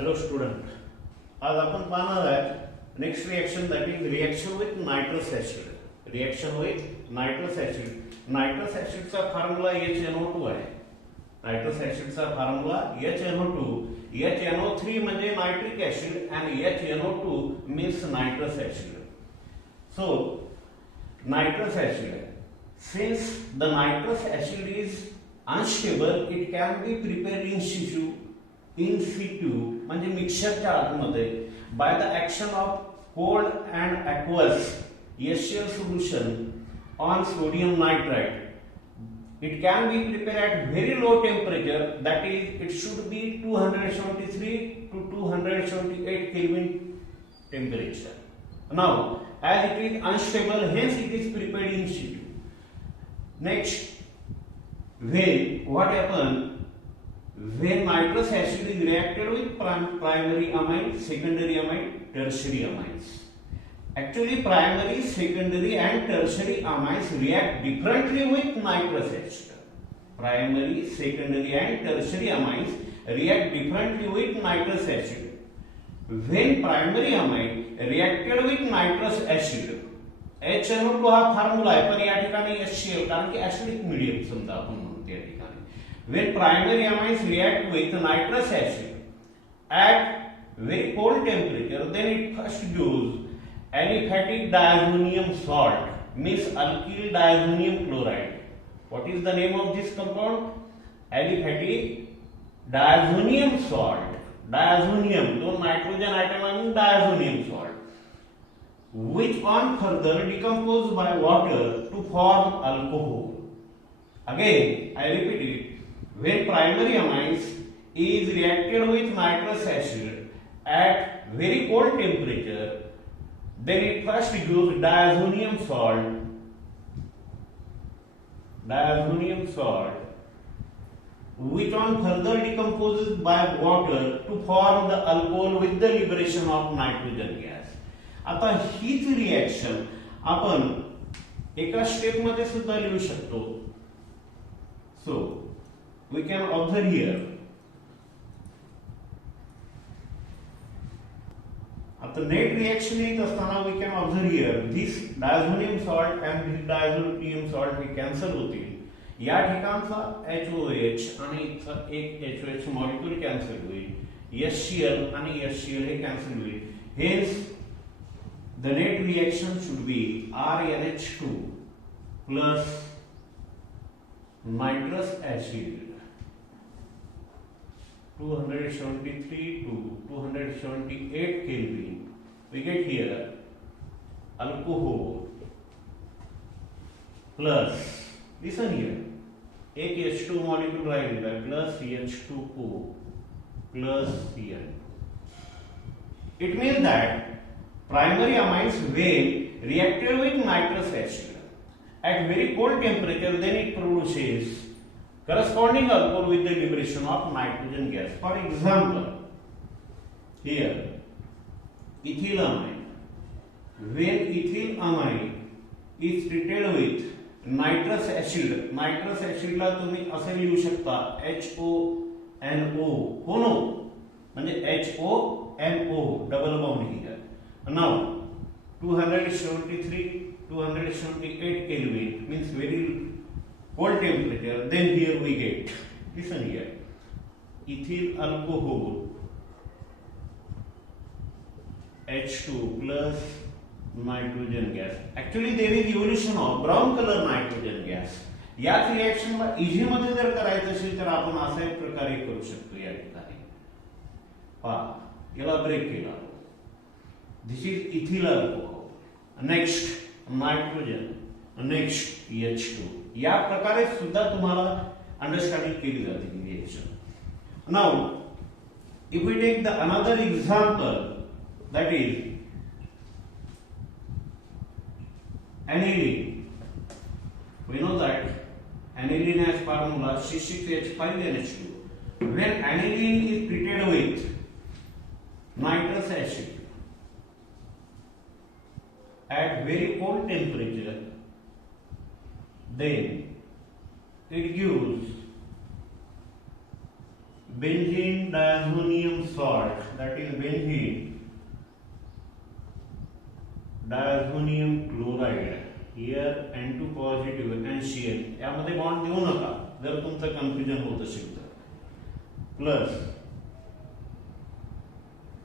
Hello student. आज आपण पाहणार आहे next reaction that is reaction with nitrous acid. Reaction with nitrous acid. Nitrous ऍसिडचा फॉर्म्युला HNO2 आहे. नायट्रस ऍसिडचा फॉर्म्युला HNO2. HNO3 म्हणजे nitric acid and HNO2 means nitrous acid. So nitrous acid, since the nitrous acid is unstable, it can be prepared in situ म्हणजे मिक्सरच्या आतमध्ये by the action of cold and aqueous HCl solution on sodium nitrite. It can be prepared at very low temperature, that is it should be 273 to 278 Kelvin temperature. Now as it is unstable, hence it is prepared in situ. Next, what happens when nitrous acid is reacted with primary amine, secondary amine, tertiary amines? Actually, primary, secondary and tertiary amines react differently with nitrous acid. Primary, secondary and tertiary amines react differently with nitrous acid. When primary amine reacted with nitrous acid, HNO2 हा formula आहे, पण या ठिकाणी HCl कारण की acidic medium समजा आपण म्हणतो या ठिकाणी. When primary amines react with nitrous acid at very cold temperature, then it first gives aliphatic diazonium salt, means alkyl diazonium chloride. What is the name of this compound? Aliphatic diazonium salt. Diazonium, तो nitrogen atom and diazonium salt, which on further decomposed by water to form alcohol. Again, I repeat it. When primary amines is reacted with nitrous acid at very cold temperature, then it first gives diazonium salt, which on further decomposes by water to form the alcohol with the liberation of nitrogen gas. आता हीच reaction आपण एका step मध्ये सुद्धा लिहू शकतो. So we can observe here. After net reaction लिहित असताना we can observe here this diazonium salt and this diazonium salt हे कॅन्सल होतील. या ठिकाणचा HOH आणि एक HOH मॉलिक्यूल कॅन्सल होईल. HCl आणि HCl हे कॅन्सल होईल. Hence the net reaction should be RNH2 plus nitrous acid 273 to 278 Kelvin. We get here alcohol plus, listen here, एक H2 molecule राहिलेला आहे plus H2O plus Cl. It means that primary amines when reacted with nitrous acid at very cold temperature, then it produces corresponding alcohol with the liberation of nitrogen gas. For example, here ethyl amine. When ethyl amine is treated with nitrous acid ला तुम्ही असे लिहू शकता HONO, होनो म्हणजे HONO double bond here. Now 273 278 Kelvin means very cold temperature. Then here we get, listen here, ethyl alcohol H2 plus nitrogen gas. Actually there is evolution of brown color nitrogen gas. याच रिएक्शनला easy मध्ये जर करायचं असेल तर आपण अशा प्रकारे करू शकतो. या ठिकाणी पहा, याला ब्रेक केला. This is ethyl alcohol, next nitrogen, next H2. या प्रकारे सुद्धा तुम्हाला अंडरस्टँडिंग केली जाते ही reaction. Now if we take the another example, that is aniline. We know that aniline has formula C6H5NH2. When aniline is treated with nitrous acid at very cold temperature, then it gives benzene diazonium salt, that is benzene diazonium chloride. Here N2 positive and Cl यामध्ये bond देऊ नका जर तुमचं confusion होत असेल तर. Plus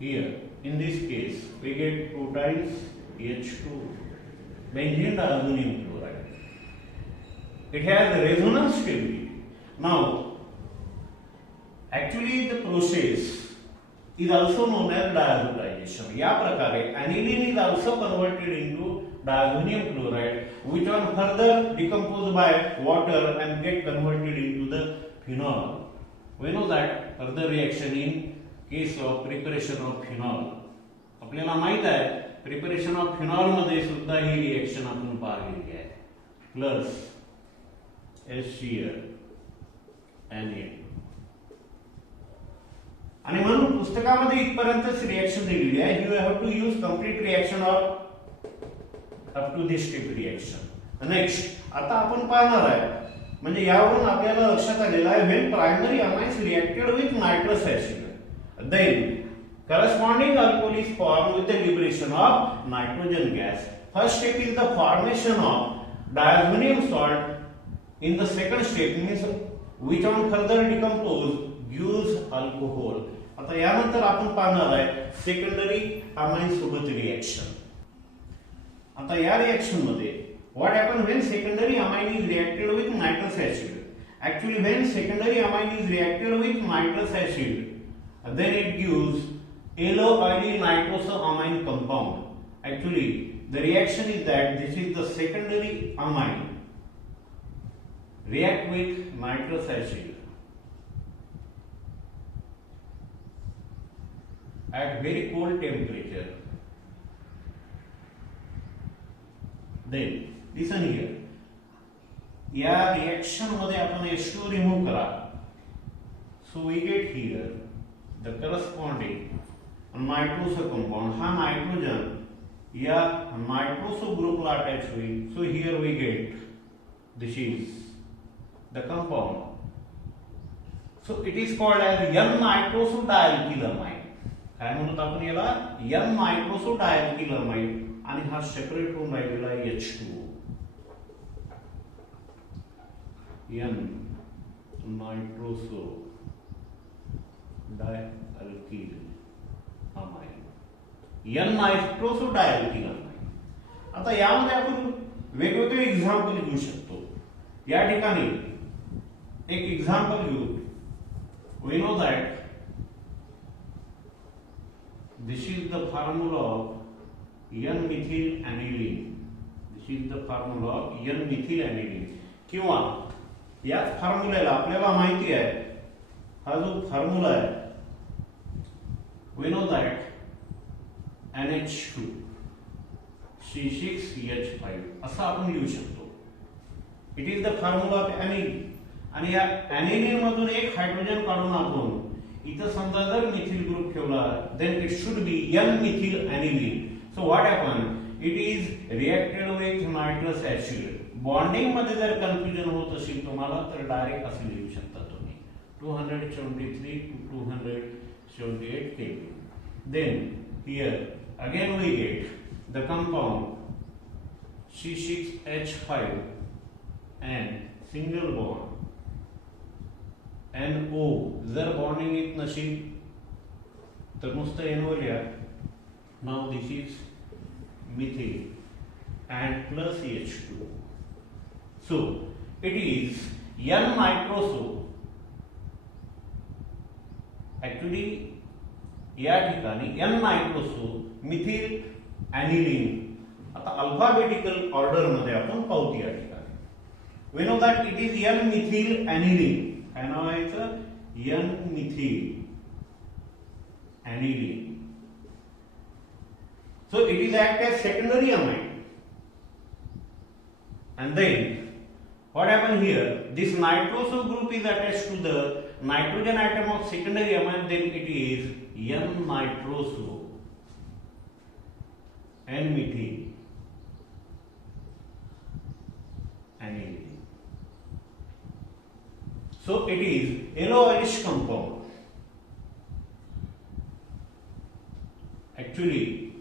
here in this case we get 2 times H2 benzene diazonium chloride. It has resonance stability. Now actually the process is also known as diazotization. या प्रकारे aniline is also converted into diazonium chloride, which are further decomposed by water and get converted into the phenol. We know that further reaction in case of preparation of phenol. आपल्याला माहित आहे preparation of phenol मध्ये सुद्धा ही reaction आपण पाहिलेली आहे. Plus HCl Na. आणि म्हणून पुस्तकामध्ये इथपर्यंतच रिएक्शन दिलेली आहे. You have to use complete reaction of up to this step reaction. Next आता आपण पाहणार आहे म्हणजे यावरून आपल्याला लक्षात आलेलं आहे when primary amines reacted with nitrous acid then corresponding alcohol is formed with the liberation of nitrogen gas. First step is the formation of diazonium salt. In the second step means which on further decompose gives alcohol. आता यानंतर आपण पाहणार आहे secondary amine सोबत reaction. आता या reaction मध्ये what happen when secondary amine is reacted with nitrous acid? Actually when secondary amine is reacted with nitrous acid then it gives yellow-oily nitrosamine compound. Actually, the reaction is that this is the secondary amine react with nitrous acid at very cold temperature. Then listen here. या reaction मध्ये आपण H2 remove करा. So we get here the corresponding nitroso compound. हा nitrogen या nitroso ग्रुपला attach होईल. So here we get this is the compound. So it is called as N nitroso dialkylamine. काय म्हणतो आपण याला? N nitroso dialkylamine. आणि हा सेपरेट होऊन राहिलेला आहे H2. N nitroso dialkyl N nitroso dialkylamine. आता यामध्ये आपण वेगवेगळे एक्झाम्पल घेऊ शकतो. या ठिकाणी एक एक्झाम्पल घेऊ. We know that this is the formula of N methyl aniline. This is the formula of N methyl aniline. किंवा या फॉर्म्युल्याला आपल्याला माहिती आहे हा जो फॉर्म्युला आहे we know that NH2 C6H5 असा आपण लिहू शकतो. It is the formula of aniline. आणि या ॲनिलीन मधून एक हायड्रोजन काढून आपण इथं समजा जर मिथिल ग्रुप ठेवला then it should be N methyl aniline. So what happen it is reacted with nitrous acid. Bonding मध्ये जर कन्फ्युजन होत असेल तुम्हाला तर डायरेक्ट असे लिहू शकता तुम्ही 273 to 278 Kelvin. Then here again we get the compound C6H5 and single bond NO. जर बॉन्डिंग येत नसेल तर नुसतं NO लिहा. Now this is methyl and plus H2. So it is N nitroso. Actually या ठिकाणी एन नायट्रोसो मिथिल ॲनिलीन. आता alphabetical order मध्ये आपण पाहू या ठिकाणी. We know that it is N methyl aniline. काय नाव आहे याचं? N methyl aniline. So it is act as secondary amine. And then what happened here? This nitroso group is attached to the nitrogen atom of secondary amine. Then it is N nitroso N methyl aniline. So it is yellowish compound. actually.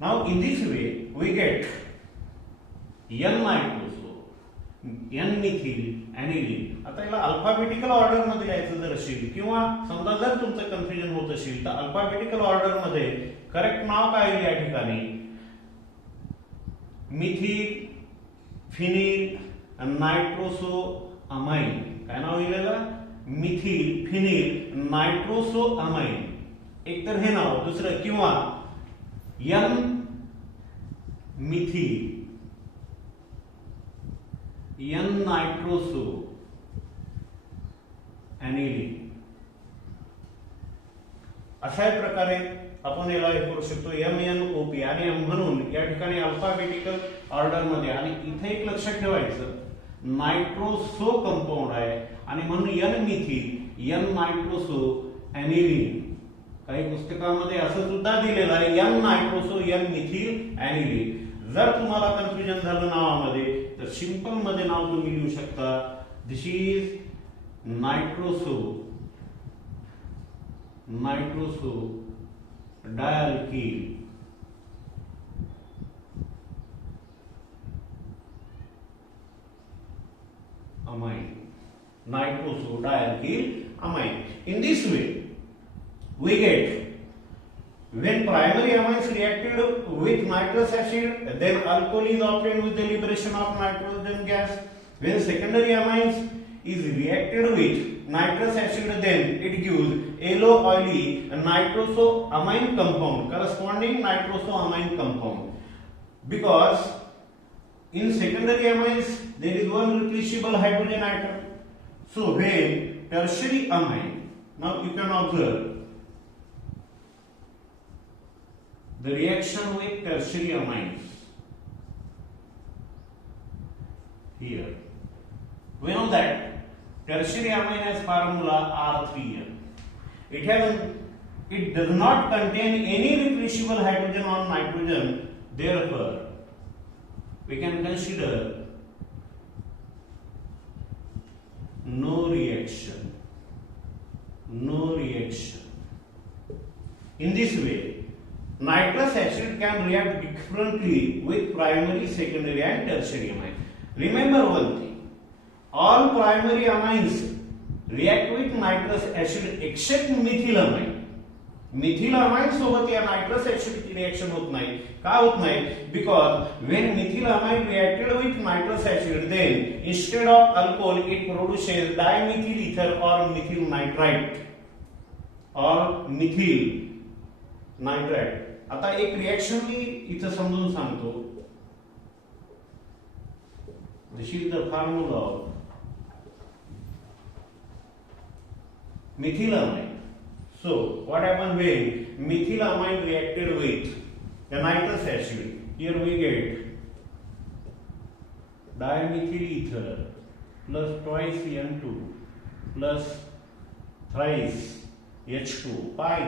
Now in this way we get N-nitroso, N-methyl aniline. आता याला alphabetical order मध्ये लिहायचं जर असेल किंवा समजा जर तुमचं कन्फ्युजन होत असेल तर अल्फाबेटिकल ऑर्डर मध्ये करेक्ट नाव काय आहे या ठिकाणी मिथिल फिनिल नायट्रोसो अमाइन. काय नाव लिहिलेलं मिथिल फिनिल नायट्रोसो अमाइन. एक तर हे नाव दुसरं किंवा एन मिथिल एन नायट्रोसो ॲनिलीन. अशा प्रकारे आपण याला हे करू शकतो MNOP. आणि म्हणून या ठिकाणी अल्फाबेटिकल ऑर्डर मध्ये. आणि इथे एक लक्षात ठेवायचं नायट्रोसो कंपाऊंड आहे आणि म्हणून एन मिथिल एन नायट्रोसो ॲनिलीन. काही पुस्तकामध्ये असं सुद्धा दिलेलं आहे एन नायट्रोसो एन मिथिल ॲनिलीन. जर तुम्हाला कन्फ्युजन झालं नावामध्ये तर सिंपल मध्ये नाव तुम्ही लिहू शकता this is nitroso dialkyl amine. Nitroso dialkyl amine. In this way we get when primary amines reacted with nitrous acid then alcohol is obtained with the liberation of nitrogen gas. When secondary amines is reacted with nitrous acid then it gives yellow oily nitrosoamine compound, corresponding nitrosoamine compound. Because in secondary amines there is one replaceable hydrogen atom. So when tertiary amine, now you can observe the reaction with tertiary amines here. We know that tertiary amine has formula R3N. It does not contain any replaceable hydrogen or nitrogen. Therefore, we can consider no reaction. In this way, nitrous acid can react differently with primary, secondary and tertiary amine. Remember one thing, all primary amines react with nitrous acid except methylamine. मिथिलामाइन सोबत या nitrous acid की reaction होत नाही. का होत नाही? Because when methylamine reacted with nitrous acid then instead of alcohol it produces dimethyl ether और methyl nitrite और मिथिल नाइट्राइट. आता एक रिएक्शन मी इथं समजून सांगतो. This is the formula of methylamine. So what happened when methylamine reacted with the nitrous acid? Here we get dimethyl ether plus twice N2 plus thrice H2 pi.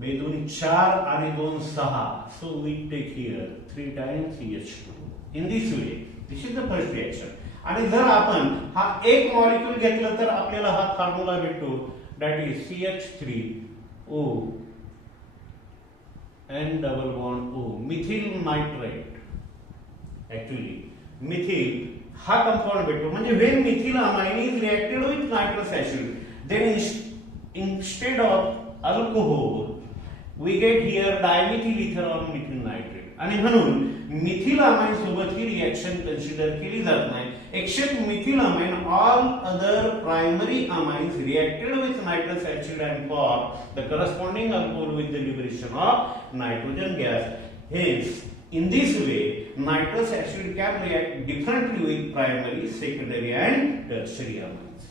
बेदोनी 4 आणि 2 6. So we take here 3 times H2. In this way, this is the first reaction. आणि जर आपण हा एक molecule घेतलं तर आपल्याला हा फॉर्म्युला भेटतो that is CH3O N double bond O methyl nitrite. Actually methyl हा कंपाऊंड भेटतो. म्हणजे when methyl amine is reacted with nitrous acid then instead of alcohol we get here dimethyl ether और methyl nitrate. आणि म्हणून Mithil amine सोबत ही reaction consider केली जात नाही. Except methylamine, all other primary amines reacted with nitrous acid and form the corresponding alcohol with the liberation of nitrogen gas. Hence, in this way, nitrous acid can react differently with primary, secondary, and tertiary amines.